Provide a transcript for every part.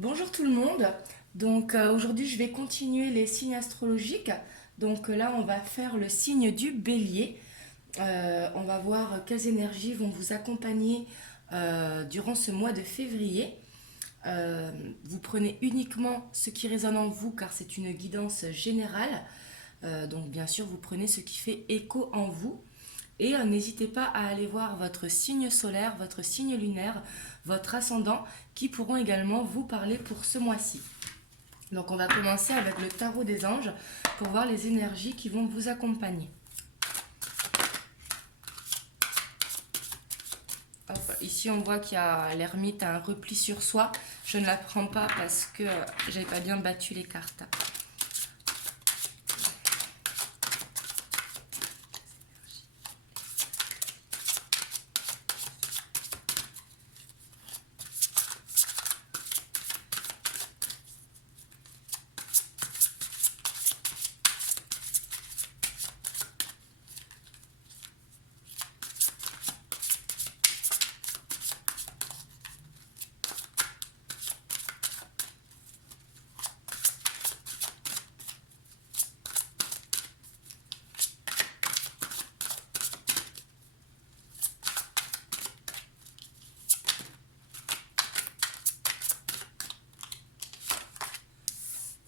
Bonjour tout le monde. Aujourd'hui je vais continuer les signes astrologiques. Là on va faire le signe du Bélier. On va voir quelles énergies vont vous accompagner durant ce mois de février. Vous prenez uniquement ce qui résonne en vous car c'est une guidance générale. Donc bien sûr vous prenez ce qui fait écho en vous. Et n'hésitez pas à aller voir votre signe solaire, votre signe lunaire, votre ascendant, qui pourront également vous parler pour ce mois-ci. Donc on va commencer avec le tarot des anges pour voir les énergies qui vont vous accompagner. Hop, ici on voit qu'il y a l'ermite a un repli sur soi. Je ne la prends pas parce que j'avais pas bien battu les cartes.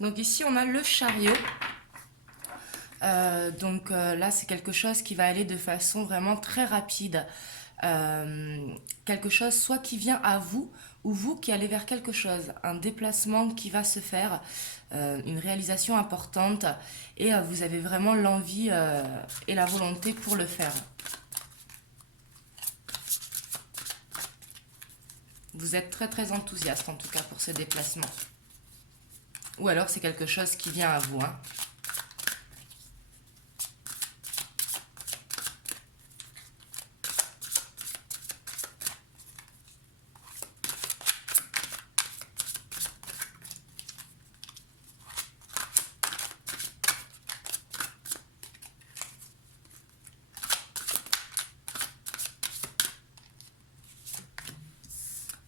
Donc ici on a le chariot. Là c'est quelque chose qui va aller de façon vraiment très rapide. Quelque chose soit qui vient à vous ou vous qui allez vers quelque chose, un déplacement qui va se faire, une réalisation importante et vous avez vraiment l'envie et la volonté pour le faire. Vous êtes très très enthousiaste en tout cas pour ce déplacement. Ou alors c'est quelque chose qui vient à vous, hein.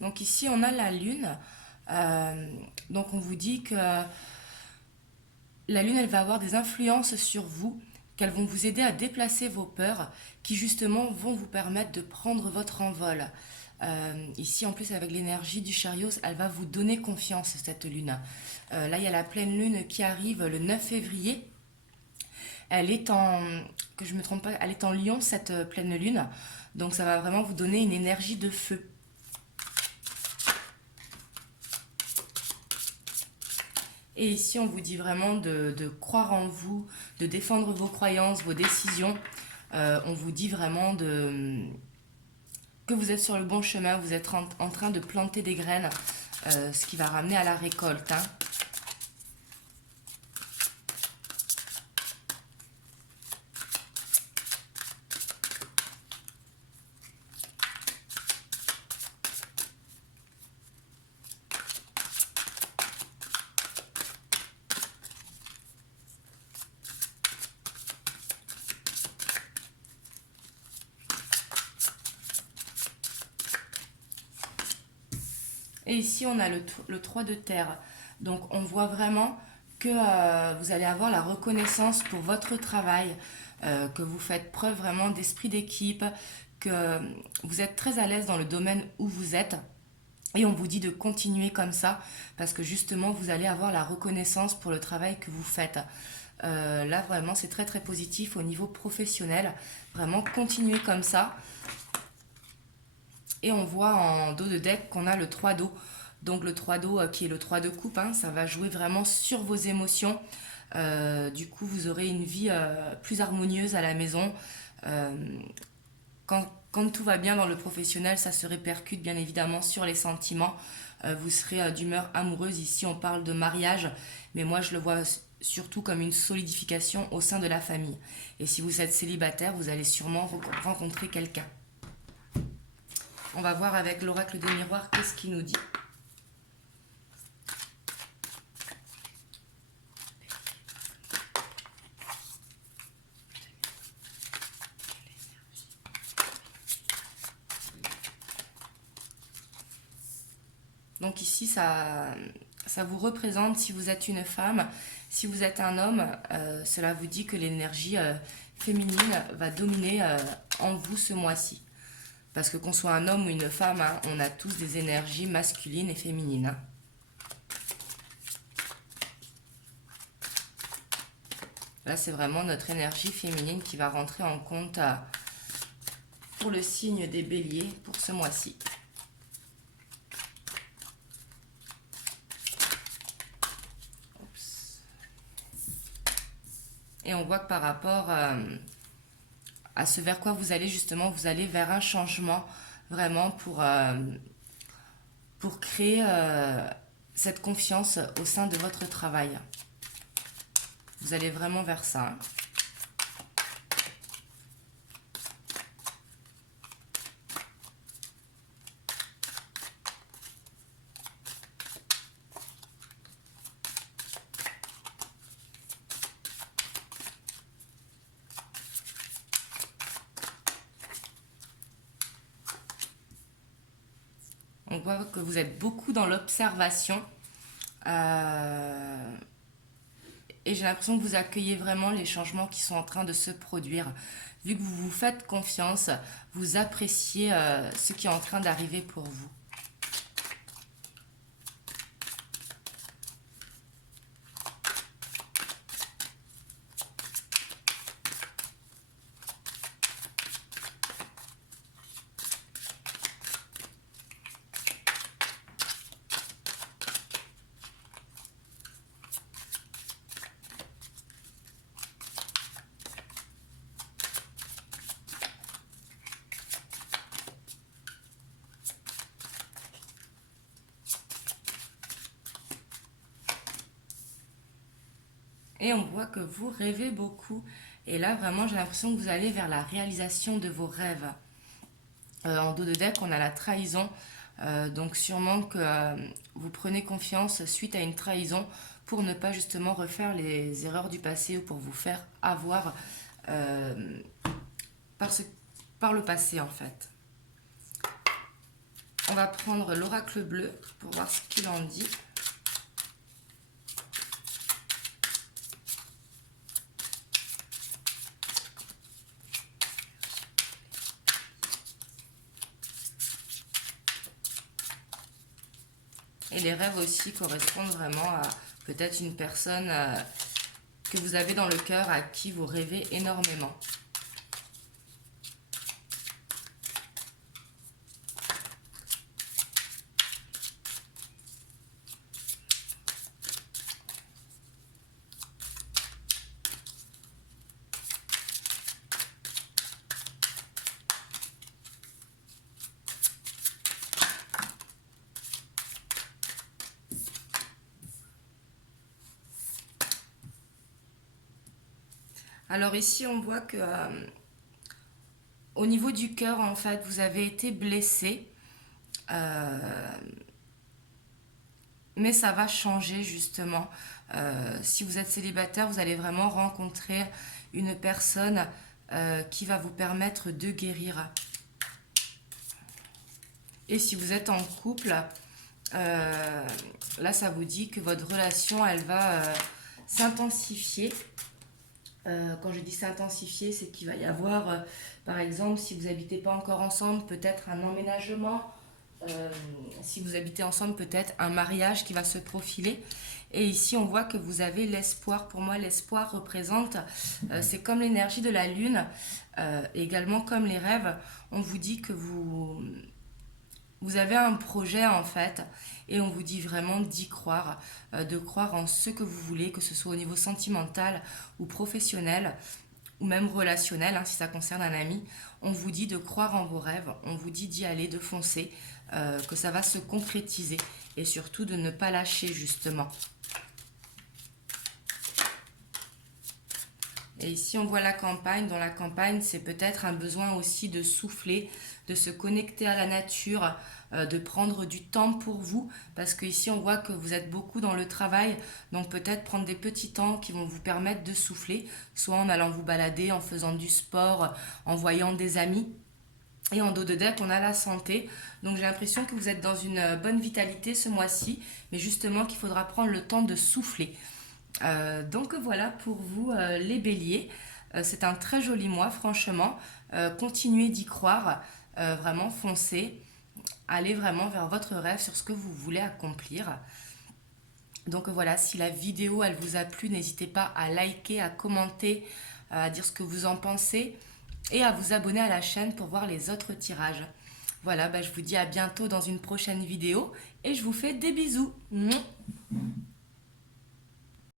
Donc ici on a la lune. Donc on vous dit que la lune elle va avoir des influences sur vous, qu'elles vont vous aider à déplacer vos peurs, qui justement vont vous permettre de prendre votre envol. Ici en plus avec l'énergie du chariot, elle va vous donner confiance cette lune. Là il y a la pleine lune qui arrive le 9 février. Elle est en, que je me trompe pas, elle est en Lion cette pleine lune. Donc ça va vraiment vous donner une énergie de feu. Et ici, on vous dit vraiment de croire en vous, de défendre vos croyances, vos décisions. On vous dit vraiment que vous êtes sur le bon chemin, vous êtes en train de planter des graines, ce qui va ramener à la récolte, hein. Et ici, on a le 3 de terre. Donc, on voit vraiment que vous allez avoir la reconnaissance pour votre travail, que vous faites preuve vraiment d'esprit d'équipe, que vous êtes très à l'aise dans le domaine où vous êtes. Et on vous dit de continuer comme ça, parce que justement, vous allez avoir la reconnaissance pour le travail que vous faites. Là, vraiment, c'est très très positif au niveau professionnel. Vraiment, continuez comme ça. Et on voit en dos de deck qu'on a le 3 d'eau. Donc le 3 d'eau qui est le 3 de coupe, hein, ça va jouer vraiment sur vos émotions. Du coup, vous aurez une vie plus harmonieuse à la maison. Euh, quand tout va bien dans le professionnel, ça se répercute bien évidemment sur les sentiments. Vous serez d'humeur amoureuse. Ici, on parle de mariage, mais moi, je le vois surtout comme une solidification au sein de la famille. Et si vous êtes célibataire, vous allez sûrement rencontrer quelqu'un. On va voir avec l'oracle des miroirs qu'est-ce qu'il nous dit. Donc ici, ça vous représente si vous êtes une femme, si vous êtes un homme, cela vous dit que l'énergie féminine va dominer en vous ce mois-ci. Parce que qu'on soit un homme ou une femme, hein, on a tous des énergies masculines et féminines, hein. Là, c'est vraiment notre énergie féminine qui va rentrer en compte pour le signe des béliers pour ce mois-ci. Et on voit que par rapport à ce vers quoi vous allez justement, vous allez vers un changement vraiment pour créer cette confiance au sein de votre travail. Vous allez vraiment vers ça, hein. On voit que vous êtes beaucoup dans l'observation. Et j'ai l'impression que vous accueillez vraiment les changements qui sont en train de se produire. Vu que vous vous faites confiance, vous appréciez ce qui est en train d'arriver pour vous. Et on voit que vous rêvez beaucoup. Et là, vraiment, j'ai l'impression que vous allez vers la réalisation de vos rêves. En dos de deck, on a la trahison. Donc sûrement que vous prenez confiance suite à une trahison pour ne pas justement refaire les erreurs du passé ou pour vous faire avoir euh, par le passé en fait. On va prendre l'oracle bleu pour voir ce qu'il en dit. Et les rêves aussi correspondent vraiment à peut-être une personne que vous avez dans le cœur à qui vous rêvez énormément. Alors ici, on voit que au niveau du cœur, en fait, vous avez été blessé. Euh, mais ça va changer justement. Si vous êtes célibataire, vous allez vraiment rencontrer une personne qui va vous permettre de guérir. Et si vous êtes en couple, là ça vous dit que votre relation elle va s'intensifier. Quand je dis s'intensifier, c'est qu'il va y avoir, par exemple, si vous n'habitez pas encore ensemble, peut-être un emménagement. Si vous habitez ensemble, peut-être un mariage qui va se profiler. Et ici, on voit que vous avez l'espoir. Pour moi, l'espoir représente, c'est comme l'énergie de la lune, également comme les rêves. On vous dit que vous avez un projet en fait, et on vous dit vraiment d'y croire, de croire en ce que vous voulez, que ce soit au niveau sentimental ou professionnel, ou même relationnel, hein, si ça concerne un ami. On vous dit de croire en vos rêves, on vous dit d'y aller, de foncer, que ça va se concrétiser, et surtout de ne pas lâcher justement. Et ici, on voit la campagne. Dans la campagne, c'est peut-être un besoin aussi de souffler, de se connecter à la nature, de prendre du temps pour vous. Parce qu'ici, on voit que vous êtes beaucoup dans le travail. Donc peut-être prendre des petits temps qui vont vous permettre de souffler. Soit en allant vous balader, en faisant du sport, en voyant des amis. Et en dos de deck, on a la santé. Donc j'ai l'impression que vous êtes dans une bonne vitalité ce mois-ci, mais justement qu'il faudra prendre le temps de souffler. Donc voilà pour vous les béliers. C'est un très joli mois, franchement. Continuez d'y croire, vraiment foncez. Allez vraiment vers votre rêve sur ce que vous voulez accomplir. Donc voilà, si la vidéo elle vous a plu, n'hésitez pas à liker, à commenter, à dire ce que vous en pensez et à vous abonner à la chaîne pour voir les autres tirages. Voilà, bah, je vous dis à bientôt dans une prochaine vidéo et je vous fais des bisous. Mouah.